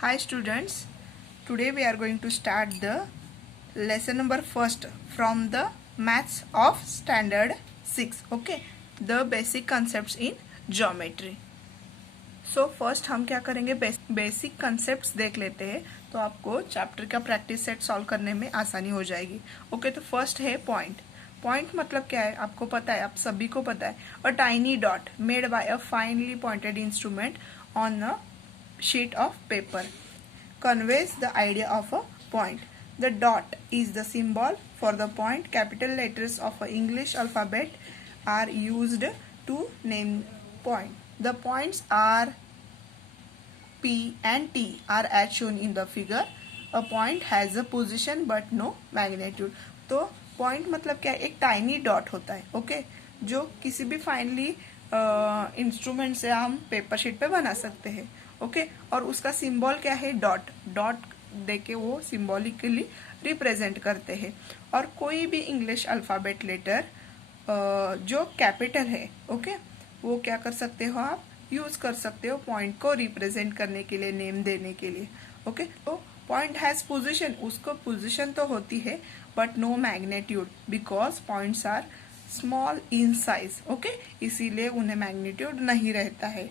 Hi students, today we are going to start the lesson number first from the maths of standard 6. Okay, the basic concepts in geometry. So first हम क्या करेंगे, basic concepts देख लेते हैं तो आपको chapter का practice set solve करने में आसानी हो जाएगी. ओके, तो फर्स्ट है पॉइंट. पॉइंट मतलब क्या है आपको पता है, आप सभी को पता है. A tiny dot made by a finally pointed instrument on a sheet of paper conveys the idea of a point. The dot is the symbol for the point. Capital letters of the English alphabet are used to name point. The points are P and T are as shown in the figure. A point has a position but no magnitude. तो point मतलब क्या है, एक tiny dot होता है. Okay, जो किसी भी फाइनली इंस्ट्रूमेंट से हम पेपर शीट पे बना सकते हैं. ओके, और उसका सिंबल क्या है, डॉट. डॉट देके वो सिंबॉलिकली रिप्रेजेंट करते हैं. और कोई भी इंग्लिश अल्फाबेट लेटर जो कैपिटल है, ओके, वो क्या कर सकते हो आप, यूज कर सकते हो पॉइंट को रिप्रेजेंट करने के लिए, नेम देने के लिए. ओके, तो पॉइंट हैज पोजीशन, उसको पोजीशन तो होती है but no magnitude because points are small in size. Okay, इसीलिए उन्हें मैग्नीट्यूड नहीं रहता है.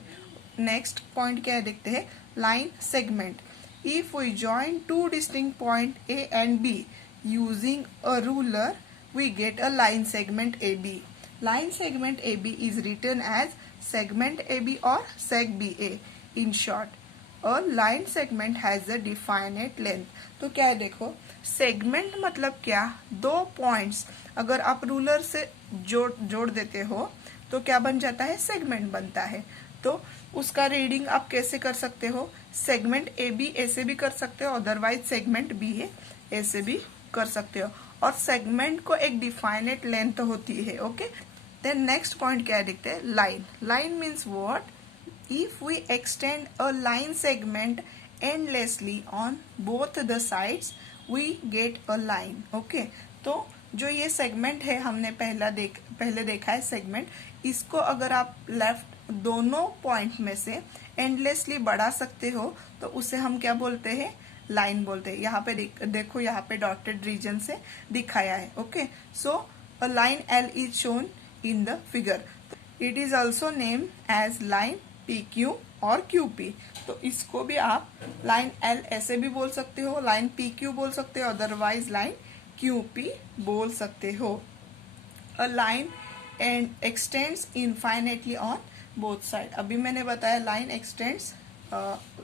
नेक्स्ट पॉइंट क्या है देखते हैं, line segment. If we join two distinct point A and B using a ruler we get a line segment A B. Line segment A B is written as segment AB or seg BA. In short, a line segment has a definite length. तो क्या है देखो, segment मतलब क्या, दो points अगर आप ruler से जोड़ देते हो तो क्या बन जाता है, सेगमेंट बनता है. तो उसका रीडिंग आप कैसे कर सकते हो, सेगमेंट ए बी ऐसे भी कर सकते हो, अदरवाइज सेगमेंट बी ए ऐसे भी कर सकते हो. और सेगमेंट को एक डिफाइनेट लेंथ होती है. ओके, देन नेक्स्ट पॉइंट क्या है देखते हैं, line. Line means what, if we extend a line segment endlessly on both the sides we get a line. Okay, तो जो ये सेगमेंट है हमने पहले देखा है सेगमेंट, इसको अगर आप लेफ्ट दोनों पॉइंट में से एंडलेसली बढ़ा सकते हो तो उसे हम क्या बोलते हैं, लाइन बोलते हैं. यहाँ पे देखो, यहाँ पे डॉटेड रीजन से दिखाया है. Okay, so a line L is shown in the figure. It is also named as line PQ और QP. तो इसको भी आप लाइन L ऐसे भी बोल सकते हो, लाइन PQ बोल सकते हो, अदरवाइज लाइन QP बोल सकते हो. A line and extends infinitely on both side. अभी मैंने बताया लाइन एक्सटेंड्स,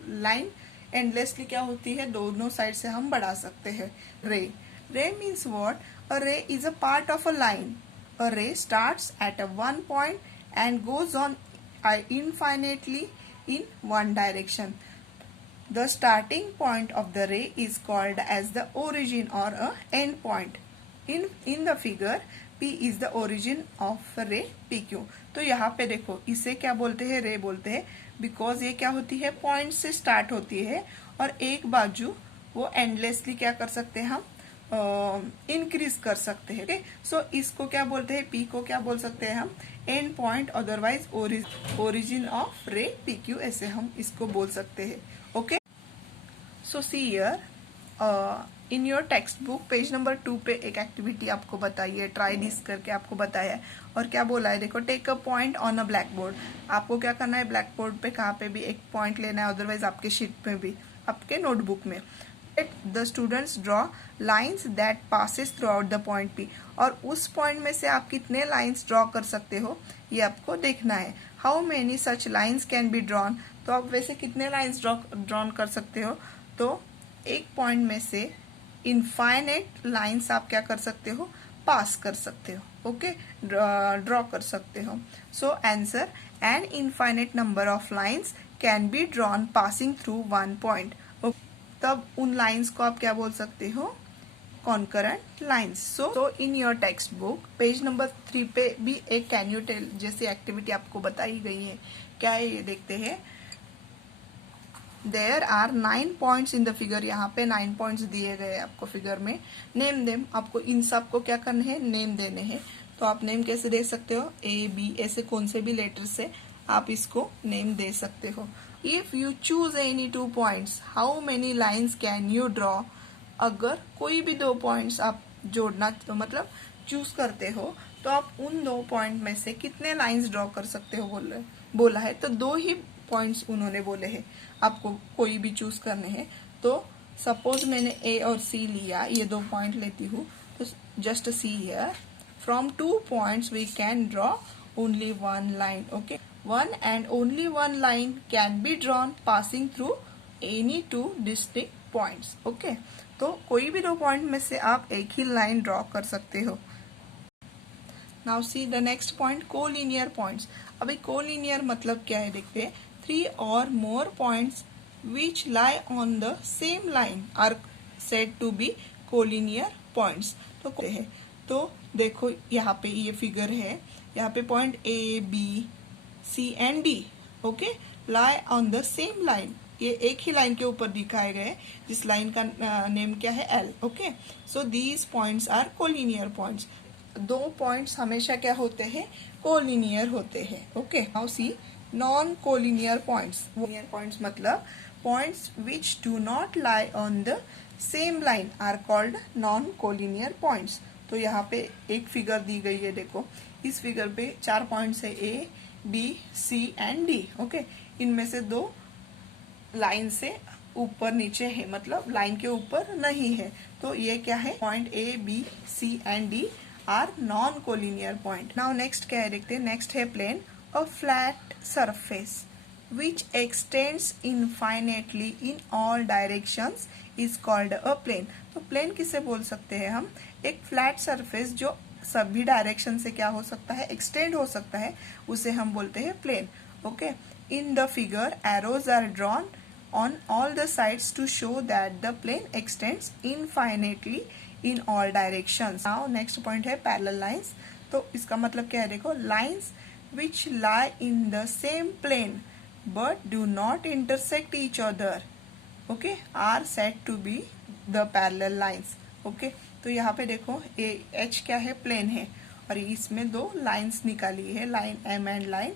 लाइन एंडलेसली क्या होती है, दोनों साइड से हम बढ़ा सकते हैं. रे. रे मीन्स व्हाट, अ रे is a part of a line. A ray starts at a one point and goes on infinitely in one direction. The starting point of the ray is called as the origin or a end point. In the figure, P is the origin of ray PQ. तो यहाँ पे देखो, इसे क्या बोलते हैं, रे बोलते हैं, बिकॉज ये क्या होती है, पॉइंट से स्टार्ट होती है और एक बाजू वो एंडलेसली क्या कर सकते हैं हम, इंक्रीज कर सकते हैं. सो इसको क्या बोलते हैं, पी को क्या बोल सकते हैं हम, and point, otherwise origin of रे पी क्यू, ऐसे हम इसको बोल सकते हैं. Okay, so see here in your textbook page number 2 पे एक एक्टिविटी आपको बताई है, ट्राई दिस करके आपको बताया है. और क्या बोला है देखो, take a point on a blackboard. आपको क्या करना है, ब्लैक बोर्ड पे कहाँ पे भी एक पॉइंट लेना है, अदरवाइज आपके शीट में भी, आपके नोटबुक में. The students draw lines that passes throughout the point P. और उस पॉइंट में से आप कितने लाइंस ड्रॉ कर सकते हो ये आपको देखना है. How many such lines can be drawn. तो आप वैसे कितने लाइंस ड्रॉन कर सकते हो, तो एक पॉइंट में से इनफाइनाइट लाइंस आप क्या कर सकते हो, पास कर सकते हो. ओके, ड्रॉ कर सकते हो. So answer, an infinite number of lines can be drawn passing through one point. तब उन लाइंस को आप क्या बोल सकते हो, concurrent lines. So in your textbook page number 3 पे भी एक कैन यू टेल जैसी एक्टिविटी आपको बताई गई है. क्या है ये देखते हैं. There are 9 points in the figure. यहाँ पे 9 पॉइंट्स दिए गए आपको फिगर में. नेम देम, आपको इन सब को क्या करना है, नेम देने हैं. तो आप नेम कैसे दे सकते हो, ए बी ऐसे कौन से भी लेटर से आप इसको नेम दे सकते हो। If you choose any 2 points, how many lines can you draw? अगर कोई भी 2 पॉइंट्स आप जोड़ना मतलब चूज करते हो तो आप उन 2 पॉइंट में से कितने लाइन्स ड्रॉ कर सकते हो बोला है। तो 2 ही पॉइंट्स उन्होंने बोले हैं, आपको कोई भी चूज करने हैं। तो सपोज मैंने ए और सी लिया, ये 2 पॉइंट लेती हूँ, तो just see here, from 2 points we can draw only 1 line. Okay, 1 and only 1 line can be drawn passing through any 2 distinct points। Okay, तो कोई भी 2 पॉइंट में से आप एक ही लाइन ड्रॉ कर सकते हो। Now see the next point, collinear points. अभी कोलिनियर मतलब क्या है देखते हैं। 3 or more points which lie on the same line are said to be collinear points। तो देखो यहाँ पे ये फिगर है, यहाँ पे point A B C and D, okay, lie on the same line, ये एक ही लाइन के ऊपर दिखाए गए, जिस लाइन का नेम क्या है, L. Okay, so these points are collinear points. 2 points हमेशा क्या होते हैं, कोलिनियर होते हैं। Okay, now see non collinear points. Collinear points मतलब points which do not lie on the same line are called non collinear points. तो यहाँ पे एक फिगर दी गई है, देखो इस फिगर पे 4 पॉइंट्स है, A B C and D. Okay, इनमें से 2 लाइन से ऊपर नीचे है, मतलब लाइन के ऊपर नहीं है। तो ये क्या है, point A B C and D are non collinear point. Now next क्या है देखते हैं। नेक्स्ट है plane, a flat surface which extends infinitely in all directions is called a plane. तो प्लेन किसे बोल सकते हैं हम, एक फ्लैट सरफेस जो सभी डायरेक्शन से क्या हो सकता है, एक्सटेंड हो सकता है, उसे हम बोलते हैं plane. Okay, in the figure arrows are drawn on all the sides to show that the plane extends infinitely in all directions। Now next point है parallel lines। तो इसका मतलब क्या है देखो, lines which lie in the same plane but do not intersect each other, okay, are said to be the parallel lines। okay, तो यहाँ पे देखो H क्या है, प्लेन है, और इसमें 2 लाइन्स निकाली है, line M and line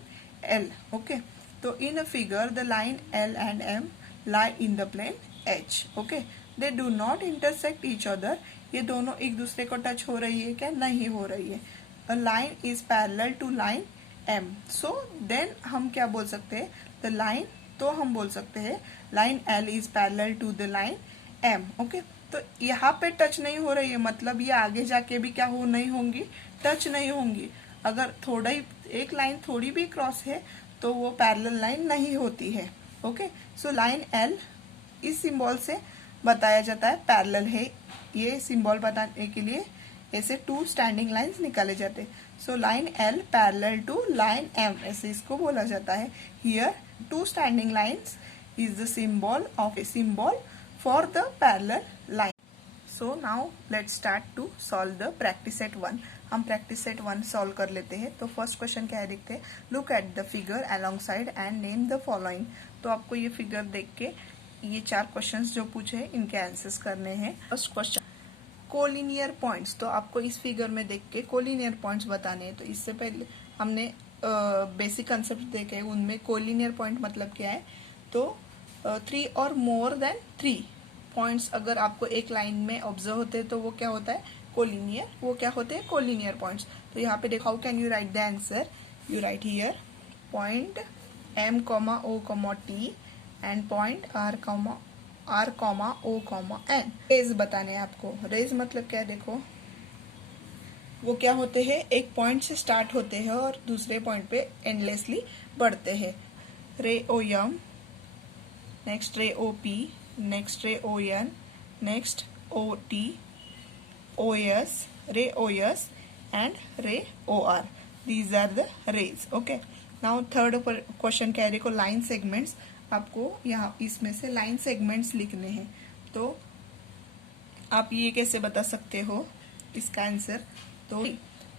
L। Okay, तो in a figure the line L एंड M lie in the plane H। okay, they do not intersect each other। ये दोनों एक दूसरे को टच हो रही है क्या, नहीं हो रही है। A line is parallel to line M, so then हम क्या बोल सकते हैं, the line, तो हम बोल सकते हैं line L is parallel to the line M। okay, तो यहाँ पे टच नहीं हो रही है, मतलब ये आगे जाके भी क्या हो नहीं होंगी, टच नहीं होंगी। अगर थोड़ा ही एक लाइन थोड़ी भी क्रॉस है तो वो पैरेलल लाइन नहीं होती है। ओके, सो लाइन एल इस सिंबल से बताया जाता है पैरेलल है। ये सिंबल बताने के लिए ऐसे 2 स्टैंडिंग लाइंस निकाले जाते हैं। So line L parallel to line M, ऐसे इसको बोला जाता है। Here 2 standing lines is the symbol of a symbol for the parallel line. So now let's start to solve the practice set 1। हम practice set 1 solve कर लेते हैं। तो फर्स्ट क्वेश्चन क्या है देखते हैं, look at the figure along side and name the following. तो आपको ये फिगर देख के ये 4 क्वेश्चंस जो पूछे हैं इनके आंसर्स करने हैं। First question, collinear points. तो आपको इस फिगर में देख के कोलिनियर पॉइंट्स बताने हैं। तो इससे पहले हमने बेसिक कंसेप्ट देखे, उनमें कोलिनियर पॉइंट मतलब क्या है। तो 3 और मोर देन 3 पॉइंट्स अगर आपको एक लाइन में ऑब्जर्व होते हैं तो वो क्या होता है, कोलिनियर, वो क्या होते हैं, कोलिनियर पॉइंट्स। तो यहाँ पे देखो, how can you write the answer, you write here point M, O, T and point R, O, N। Rays बताने हैं आपको। रेज मतलब क्या है देखो, वो क्या होते हैं, एक पॉइंट से स्टार्ट होते हैं और दूसरे पॉइंट पे एंडलेसली बढ़ते हैं। रे O M, next ray O P, next ray O N, next O T, O S, ray O S and ray O R. These are the rays. Okay, now third question क्या है देखो, line segments. आपको यहाँ इसमें से line segments लिखने हैं। तो आप ये कैसे बता सकते हो इसका आंसर, तो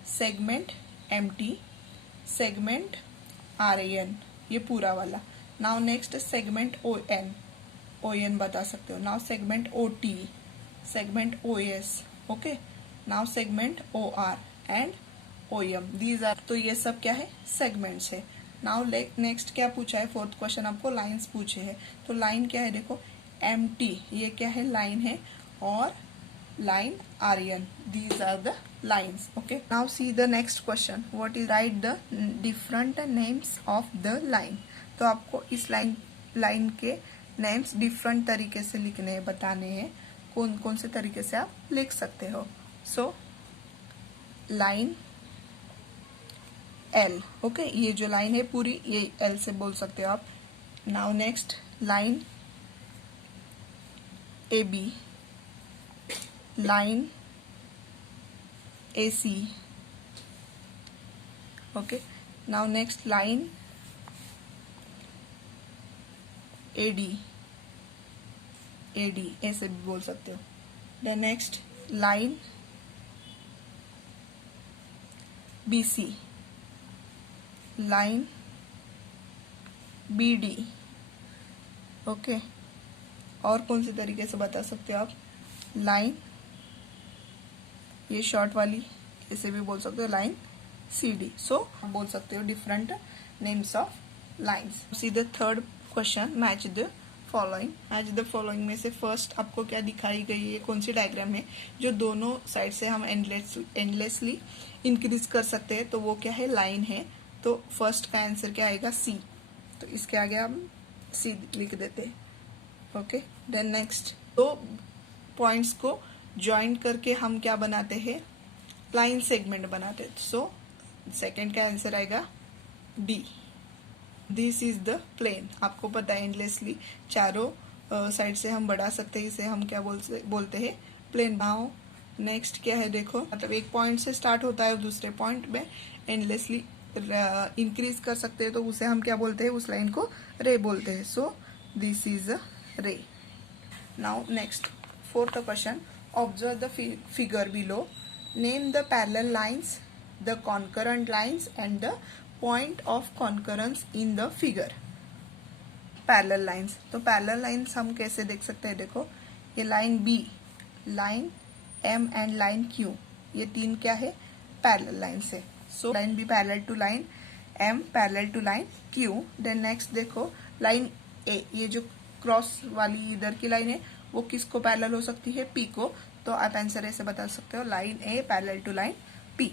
सेगमेंट एम्प्टी, सेगमेंट RAN, ये पूरा वाला। नाउ नेक्स्ट सेगमेंट ON बता सकते हो। Now segment OT, segment OS। Okay, now segment OR and OM। These are, तो ये सब क्या है, सेगमेंट्स है। नाउ नेक्स्ट क्या पूछा है, फोर्थ क्वेश्चन आपको लाइंस पूछे हैं। तो लाइन क्या है देखो, एम्प्टी, ये क्या है, लाइन है, और line Aryan, these are the lines. Okay, now see the next question, what is, write the different names of the line। तो आपको इस लाइन के नेम्स डिफरेंट तरीके से लिखने हैं, बताने हैं, कौन कौन से तरीके से आप लिख सकते हो। सो लाइन L, ओके, ये जो लाइन है पूरी, ये L से बोल सकते हो आप। Now next line AB, line AC, okay. Now next line AD, ऐसे भी बोल सकते हो। Then next line BC, line BD, okay. और कौन से तरीके से बता सकते हो आप, लाइन, ये शॉर्ट वाली, इसे भी बोल सकते हो लाइन CD। सो बोल सकते हो different names of lines. See the third question, match the following. Match the following में से फर्स्ट आपको क्या दिखाई गई है, कौन सी डायग्राम है जो दोनों साइड से हम एंडलेसली इंक्रीज कर सकते हैं, तो वो क्या है, लाइन है। तो फर्स्ट का आंसर क्या आएगा, C। तो इसके आगे हम C लिख देते हैं, ओके। देन नेक्स्ट, दो पॉइंट्स को ज्वाइंट करके हम क्या बनाते हैं, लाइन सेगमेंट बनाते हैं। सो सेकेंड का आंसर आएगा D। This is the plane, आपको पता है एंडलेसली चारों साइड से हम बढ़ा सकते हैं, इसे हम क्या बोलते हैं, प्लेन। नाउ नेक्स्ट क्या है देखो, मतलब एक पॉइंट से स्टार्ट होता है और दूसरे पॉइंट में एंडलेसली इंक्रीज कर सकते हैं, तो उसे हम क्या बोलते हैं, उस लाइन को रे बोलते हैं। So this is a ray. Now next fourth question, observe the figure below, name the parallel lines, the concurrent lines and the point of concurrence in the figure. Parallel lines, तो parallel lines हम कैसे देख सकते हैं, देखो ये line B, line M and line Q, ये तीन क्या है, पैरेलल लाइन्स है। So line B parallel to line M, parallel to line Q। Then next देखो लाइन A, ये जो क्रॉस वाली इधर की लाइन है, वो किसको पैरेलल हो सकती है, P को। तो आप आंसर ऐसे बता सकते हो, line A parallel to line P।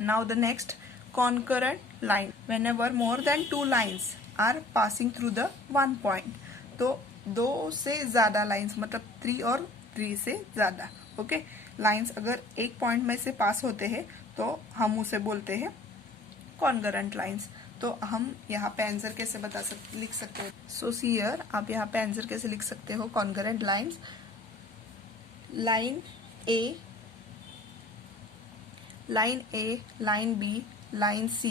Now the next, concurrent line, whenever more than two lines are passing through the one point। तो दो से ज्यादा लाइंस, मतलब 3 और 3 से ज्यादा, ओके, लाइंस अगर एक पॉइंट में से पास होते हैं तो हम उसे बोलते हैं कॉन्करेंट लाइंस। तो हम यहाँ पे आंसर कैसे लिख सकते हैं, सो हियर आप यहाँ पे आंसर कैसे लिख सकते हो, concurrent lines, line A, line B, line C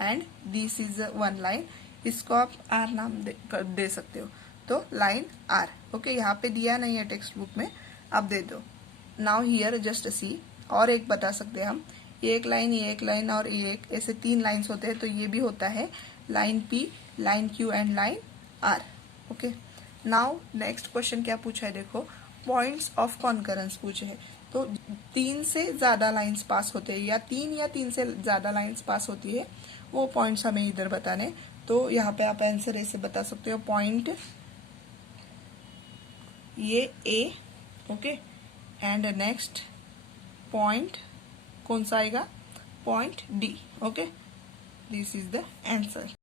and this is one line, इसको आप R नाम दे सकते हो। तो लाइन R, ओके, यहाँ पे दिया नहीं है टेक्स्ट बुक में, आप दे दो। नाउ हियर जस्ट सी, और एक बता सकते हैं हम, ये एक लाइन और ये एक, ऐसे 3 लाइन्स होते हैं, तो ये भी होता है line P, line Q and line R, okay. Now next question क्या पूछा है देखो, पॉइंट्स ऑफ कॉन्करेंस पूछे है। तो 3 से ज्यादा लाइंस पास होते हैं, या 3 से ज्यादा लाइंस पास होती है, वो पॉइंट्स हमें इधर बताने। तो यहाँ पे आप आंसर ऐसे बता सकते हो, पॉइंट ये A, okay, and next point कौन सा आएगा, point D, okay. This is the answer.